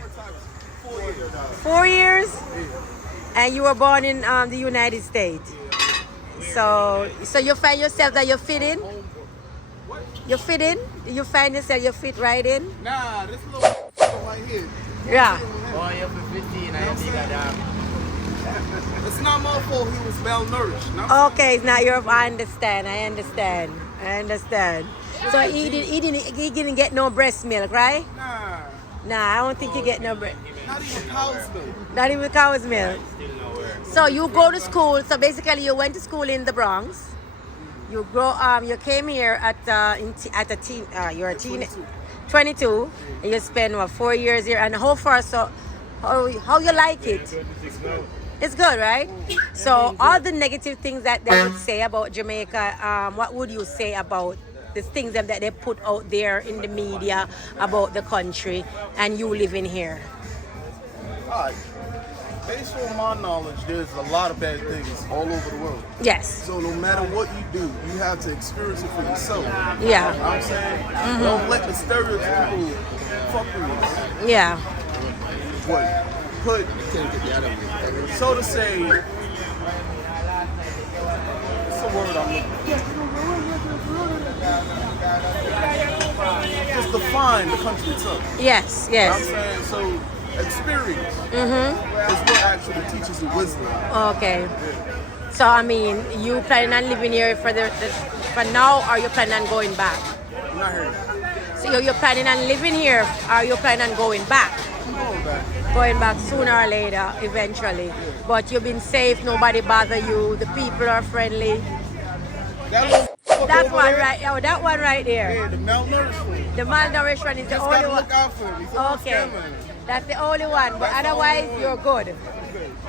here? 4 years. And you were born in the United States. So you find yourself that you fit in? You fit in? You find yourself you fit right in? Nah, this little right here. Yeah. Oh, you're 15, I think that. It's not my fault he was malnourished. Okay, it's not your. I understand. So he didn't get no breast milk, right? Nah, I don't think you get no breast. Not even cow's milk. Not even cow's milk. So you go to school. So basically, you went to school in the Bronx. You you came here you're a teen, 22, and you spend 4 years here. And how far? So how you like it? It's good, right? So all the negative things that they would say about Jamaica, what would you say about the things that they put out there in the media about the country and you living here? Based on my knowledge, there's a lot of bad things all over the world. Yes. So no matter what you do, you have to experience it for yourself. Yeah. You know what I'm saying? Don't let the stereotypical fuckeries. Yeah. Put, so to say, what's the word I'm looking for? Just define the country itself. Yes, You know what I'm yes. saying? So experience is what actually teaches you wisdom. Okay. So I mean, you planning on living here for now, or you planning on going back? I'm not here. So you're planning on living here, or you planning on going back? I'm going back. Going back sooner or later, eventually. But you've been safe, nobody bother you, the people are friendly. That one right, that one right there. Yeah, the malnourished one. The malnourished one is the Just only gotta one. look out for him. He's Okay, that's the only one. But otherwise, you're good.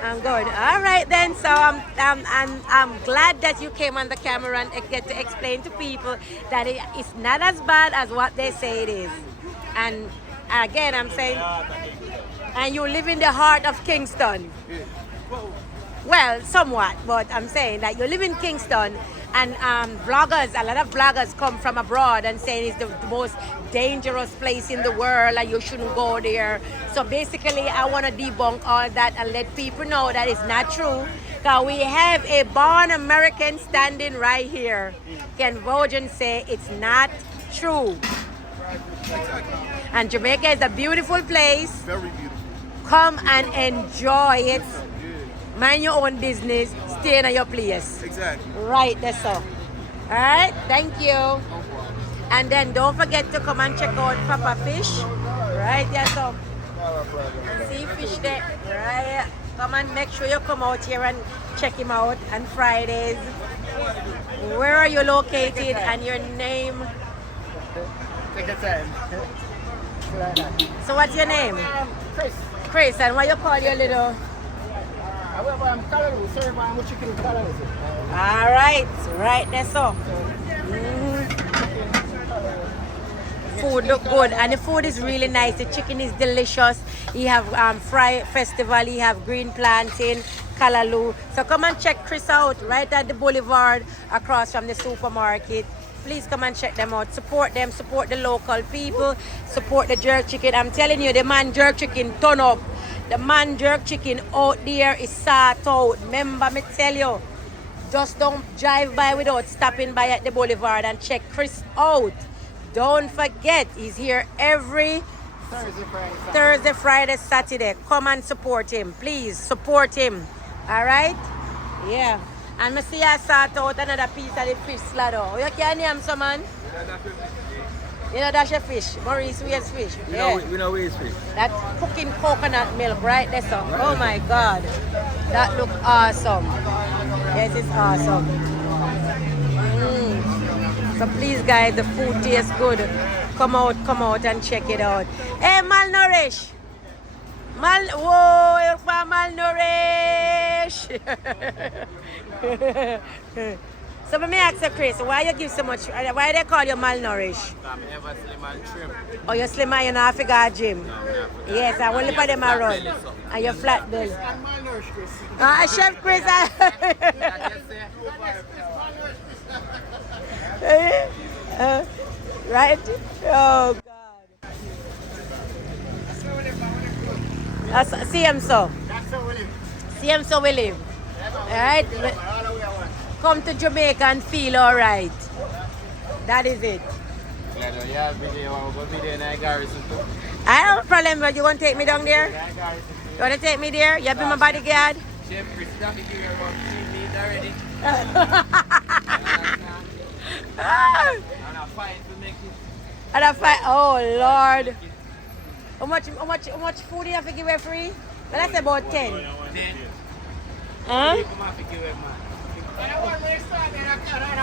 I'm good. All right then. So I'm glad that you came on the camera and get to explain to people that it's not as bad as what they say it is. And again, I'm saying, and you live in the heart of Kingston. Well, somewhat, but I'm saying that you live in Kingston, and bloggers, a lot of bloggers come from abroad and saying it's the most dangerous place in the world and you shouldn't go there. So basically, I want to debunk all that and let people know that it's not true. Because we have a born American standing right here. Can vote and say it's not true. And Jamaica is a beautiful place. Very beautiful. Come and enjoy it. Mind your own business. Stay in your place. Exactly. Right, that's all. Alright, thank you. And then don't forget to come and check out Papa Fish. Right, yeah, so see fish there. Right. Come and make sure you come out here and check him out on Fridays. Where are you located and your name? Take your time. So what's your name? Chris. Chris, and what you call your little? I'm Callaloo, sir, but I'm chicken Callaloo. All right, right there, so. Food look good, and the food is really nice. The chicken is delicious. You have Fry Festival, you have green plantain, Callaloo. So come and check Chris out right at the Boulevard across from the supermarket. Please come and check them out. Support them, support the local people, support the jerk chicken. I'm telling you, the man jerk chicken turn up. The man jerk chicken out there is sought out. Remember me tell you, just don't drive by without stopping by at the Boulevard and check Chris out. Don't forget, he's here every Thursday, Friday, Saturday. Come and support him. Please support him. All right? Yeah. And I see I sort out another piece of the fish slather. You can name some man? You know that's your fish. Maurice Weir's fish. We know Weir's fish. That cooking coconut milk right there, so. Oh my God. That look awesome. Yes, it's awesome. So please guys, the food tastes good. Come out and check it out. Hey, malnourished. Whoa, you're from malnourished. So let me ask you, Chris, why you give so much, why they call you malnourished? I'm ever slim and trim. Oh, you're slim and you're not figure at gym? Yes, I only put them around. And you're flat belly. I'm malnourished, Chris. Chef Chris. Right? Oh, God. Same so. That's how we live. Same so we live. Alright? All the way I want. Come to Jamaica and feel alright. That is it. Yeah, video. I'm going to be there in that garrison too. I don't have a problem, but you want to take me down there? You want to take me there? You be my bodyguard? Chef Chris, that be here about 3 minutes already. And I fight to make it. And I fight. Oh Lord. How much food do you have to give away free? Well, that's about 10. Then, Huh? people have to give it, man. And I want to start there. I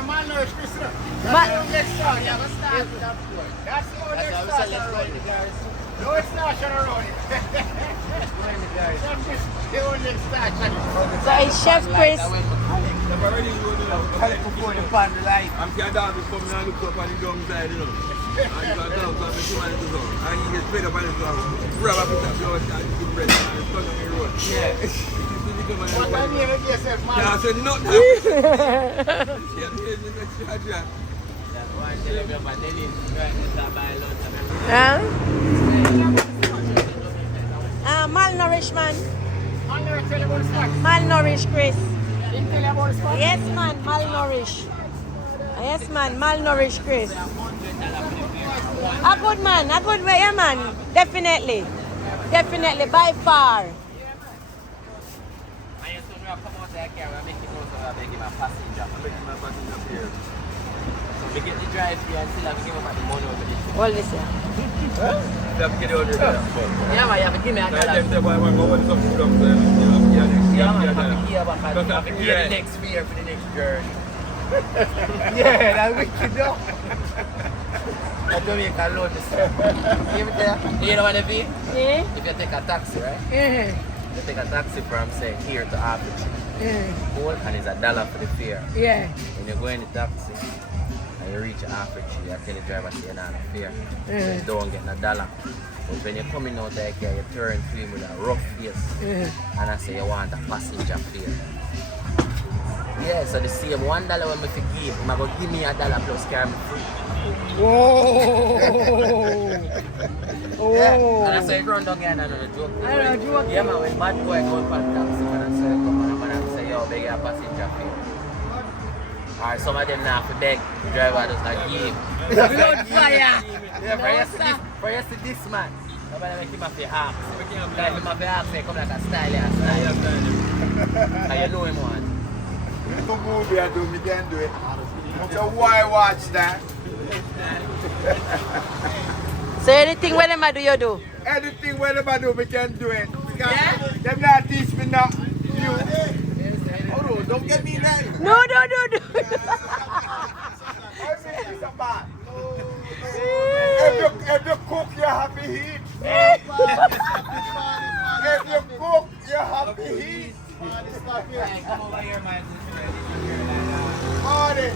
malnourished Christmas. But- That's how next start. You have to start with that food. That's how next start. No, it's not shut around it. That's the only next start. So it's Chef Chris. I'm already before the pan the light. I'm going down to come down look up on the dumb side, you know. And you got down, so I'm making money to go. And you get paid up on the ground. Grab a piece of your and you bread and it's on the road. Yeah. What time you have yourself, man? Yeah, I said no. Malnourished man. I'm going to tell you about the snacks. Malnourished Chris. Didn't tell you about the snacks? Yes man, malnourished. Yes man, malnourished Chris. A good man, a good way, yeah man. Definitely. Definitely, by far. We get the drive here and still have to give him the money over this. All this here. You have to get it under there. Yeah, man, you have to give me a Like dollar. them say, boy, man, go with some food up there. You know, yeah, Yeah, man, yeah, I have to yeah. gear back. I Just have to have to gear gear. the next fear for the next journey. Yeah, that's wicked, though. I don't make a load this time. You know what I mean? Yeah? If you take a taxi, right? Yeah. You take a taxi from, say, here to Average. Cool, and it's $1 for the fare. Yeah. When you go in the taxi and you reach Average, you tell the driver, say, you're not a fare. You don't get $1. But when you're coming out there, you turn to him with a rough face. And I say, you want a passenger fare. Yeah, so the same $1 when I give, I'm going to give me $1 plus carry me free. Whoa! Yeah, and I say, run down here and I know the joke. I know the joke. Yeah, man, when bad boy go for the taxi, and I say, come on, and I say, yo, beg your passenger fare. Or some of them now for beg, the driver does not give. Blood fire! Yeah, for you see this man, nobody make him have to ask. Because him have to ask, he come like a style, and you know him one. It's a movie I do, me can do it. So why watch that? So anything when them do, you do? Anything whatever do, we can do it. Yeah? Them not teach me not you. Oh no, don't get me that. No. If you cook, you have to eat. If you cook, you have to eat. Come over here, man. Marty,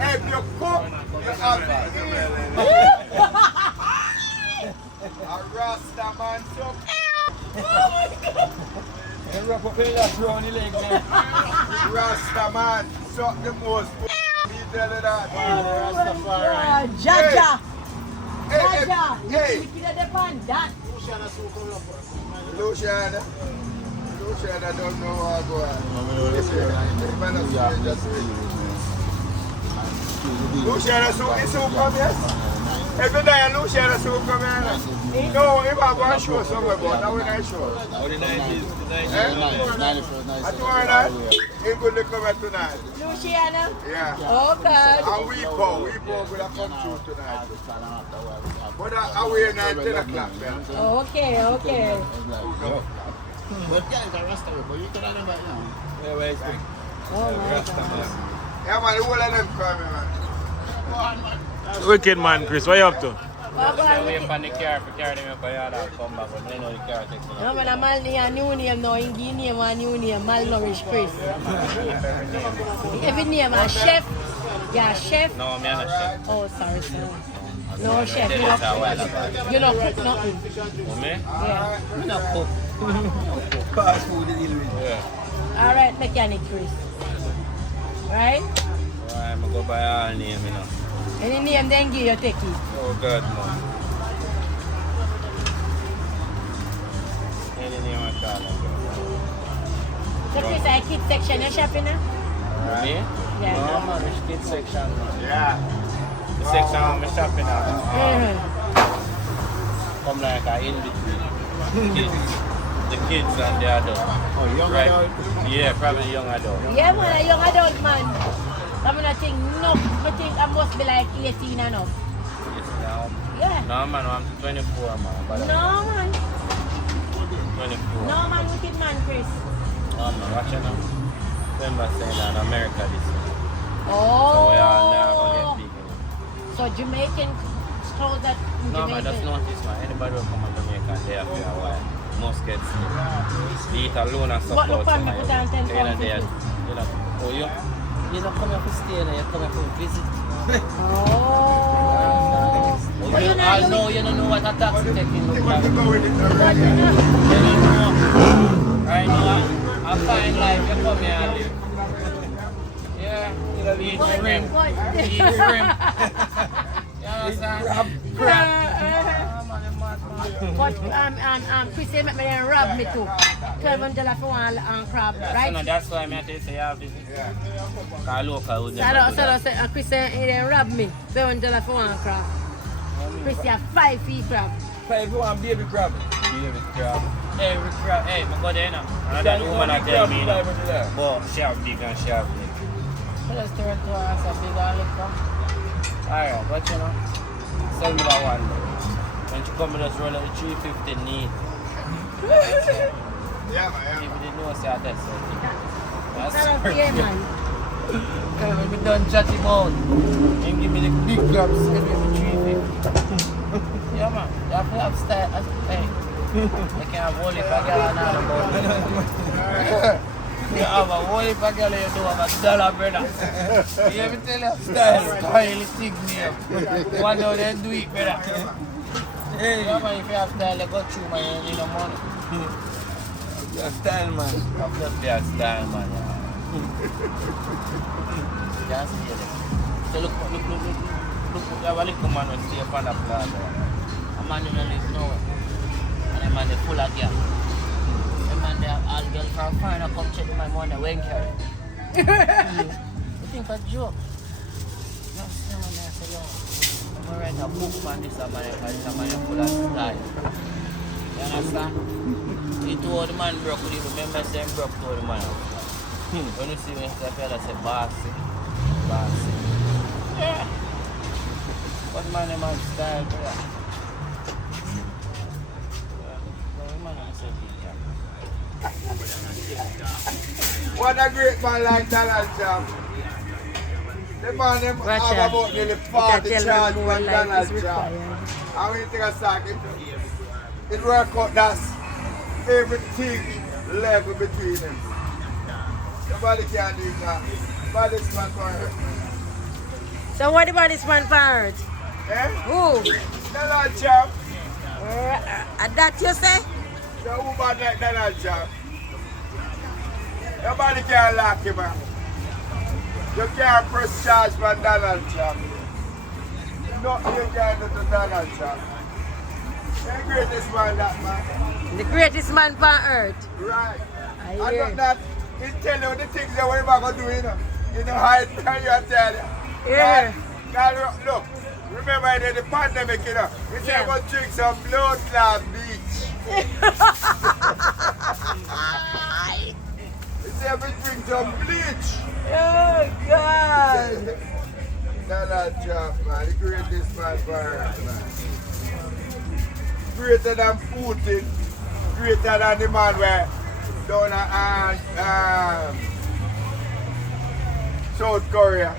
if you cook, you have to eat. A Rasta man, so. And wrap up in that round the leg, man. Rasta man, suck the most. Me tell you that. Yeah, Jaja! Hey, Jaja! hey, You put the pan, that. Luciana don't know how to go on. Luciana soup, the soup come here? Every day Luciana soup come here? No, if I go and show somewhere, but now when I show. Oh, the 90s, the 90s. I told that, he could come here tonight. Luciana? Yeah. Oh, God. And we go will come through tonight. But I wait at 10 o'clock then. Okay. But guys are Rasta, but you can have them right now. Yeah, where is it? Oh, my God. Yeah, man, the whole of them coming, man. Wicked man, Chris. What you up to? I wait for the car to carry them up yard and come back, but they know the car takes them. No, but a man a new name now, he give name a new name, Malnourished Chris. Every name a chef. Yeah, chef. No, I'm not a chef. Oh, sorry. No chef. They You just a while don't ago. you don't cook nothing. For me? Yeah. I'm not cook. Fast food is in Yeah. All right, mechanic Chris. Right? Well, I'm going to go by all name, you know. Any name then give you take it. Oh, God, man. Any name So Chris, I kids section, you shopping now? Me? Yeah. No, man, which kids section, man? Yeah. The section I'm shopping at. Come like a in between. The kids and the adults. Oh, young Right. adult? Yeah, probably young adult. Yeah, man, a young adult man. I'm gonna think, no, I think I must be like 18 and up. Yes, now. Yeah. No, man, I'm 24, man. But No, man. 24. No, man, wicked man, Chris. No, man, watch it now. Remember saying that America this year. Oh. So we are now going to get big. So Jamaican stores that in No, man, Jamaica. just notice, man. Anybody who come to Jamaica, they have for a while. Must get sick. Eat alone and support. What look for me, put on 10 You know, pounds. they, you know, oh, you don't come here to stay there, you come here to visit. Oh. Oh, you don't know what a taxi taking look like. But you know. You don't know. Right now, a fine life, you come here and live. Yeah, eat shrimp. Eat shrimp. You understand? But Chris say make me then rob me too. $12 for one crab, right? No, that's why I tell you say you have this. Because local would never do that. So Chris say he then rob me $7 for one crab. Chris say 5 feet crab. 5 for one baby crab. Baby crab. Every crab. Hey, I go there now. Another woman I tell me, you know. But she have big and she have big. So just turn to us a big and little. Alright, but you know, sell me that one. When you come, just roll out the 350 neat. Yeah, man. If you didn't know, say I test it. That's Yeah, man. when we done chatting about, and give me the big crabs, sell me the 350. Yeah, man. You have to have style. Hey, you can have whole heap of girl and all about it. You have a whole heap of girl and you do have $1, brother. You ever tell you? Style is big name. One day they do it, brother. Hey. Yeah, man, if you have style, you go through, man, you need no money. You're a style, man. I'm just be a style, man. Just see it. So look, you have a little man who stay up on the plaza. A man who don't live nowhere. And a man they full of girls. A man they have all girls from foreign come check my money when carry. You think a joke? No, someone there say, yo, I'm going to write a book on this man because this man full of style. You understand? He told the man broke, you remember saying broke told the man. When you see me, the fella say bossy. Bossy. Yeah. What man a man style, brother? What a great man like Donald Trump. The man them have about nearly 40 charge for Donald Trump. And when you take a sack, it work out that's everything level between them. Nobody can do that. But this man for her. So what about this one part? Eh? Who? Donald Trump. That you say? The woman like Donald Trump. Nobody can lock him up. You can't press charge for Donald Trump. Nothing you can do to Donald Trump. The greatest man that man. The greatest man on earth. Right. I And hear. not that, he tell you the things that we're going to do, you know. You know how it tell you and tell you. Yeah. God, look, remember in the pandemic, you know, he said Yeah. go drink some blood clot bleach. He said we drink some bleach. Oh God. Donald Trump, man, the greatest man for earth, man. Greater than Putin, greater than the man where down at South Korea.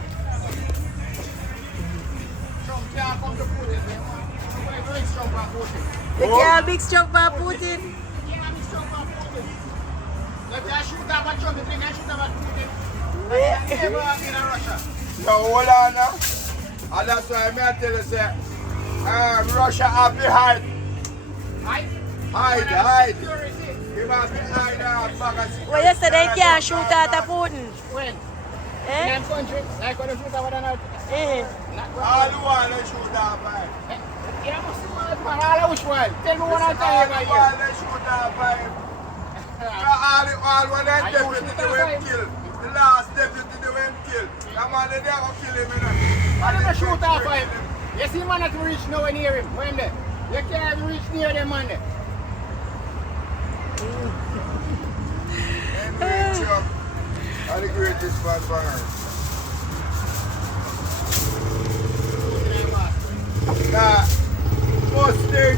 Trump can't come to Putin, man. Why is Trump at Putin? You can't mix Trump and Putin. You can't mix Trump at Putin. If you shoot up at Trump, you think I shoot up at Putin? I never have been in Russia. So hold on now. And that's why I tell you, say, Russia have to hide. Hide. Security. You must be hide back at Well, yesterday you can't shoot at a Putin. When? Eh? In country, like when you shoot up at another. Eh. all the one they shoot up by. You must see one man, all of which one? Tell me one at a All time the right one here. they shoot up by. All one that deputy they went kill. The last deputy they went kill. That man they never kill him, you know. Why don't you shoot off him? You see man not reach nowhere near him. When there? You can't reach near them man there. Henry Chuck are the greatest man for earth. Now, first thing,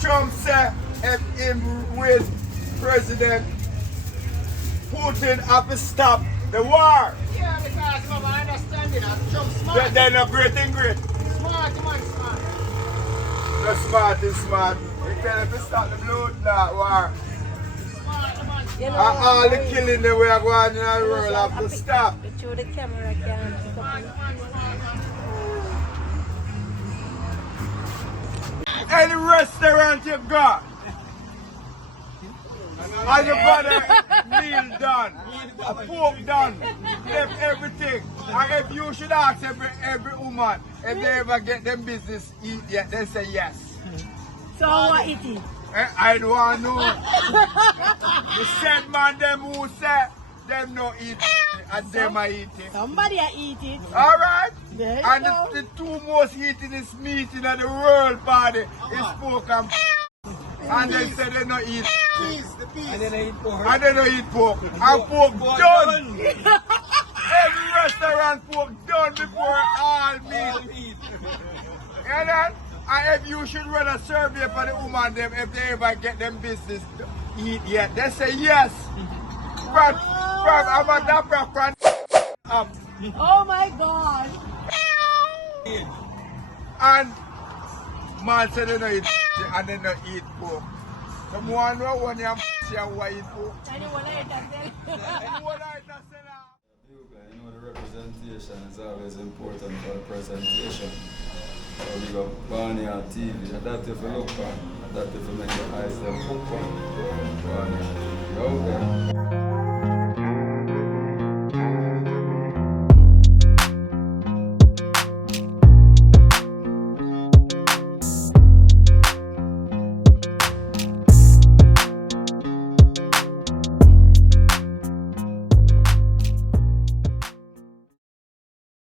Trump said if him with President Putin have to stop the war. Yeah, because of my understanding, Trump smart. They're not great and great. Smart, man, smart. The smart is smart. They tell him to stop the blood war. Smart, man. You know, And all the killing that we are going in the world have to stop. Through the camera can stop it. Any restaurant you got, and you got a meal done, a pork done, left everything. And if you should ask every woman if they ever get them business eat yet, they say yes. So what it is? I don't want to know. The said man them who say them no eat and them are eating. Somebody are eating. Alright? There you And go. the two most eatingest meat in the world body is pork and they say they don't eat. And then I eat pork. And they don't eat pork. And pork done. Every restaurant pork done before all meat. And then, and if you should run a survey for the woman them if they ever get them business to eat yet, they say yes. From I'm a doctor from Oh my God. and man say they don't eat and they don't eat pork. Someone know when you see how eat pork. Anyone like that? Anyone like that say that? You know, the representation is always important for the presentation. So we got Oneyardie TV, and that if you look on, and that if you make your eyes them hook on, Oneyardie TV. Okay.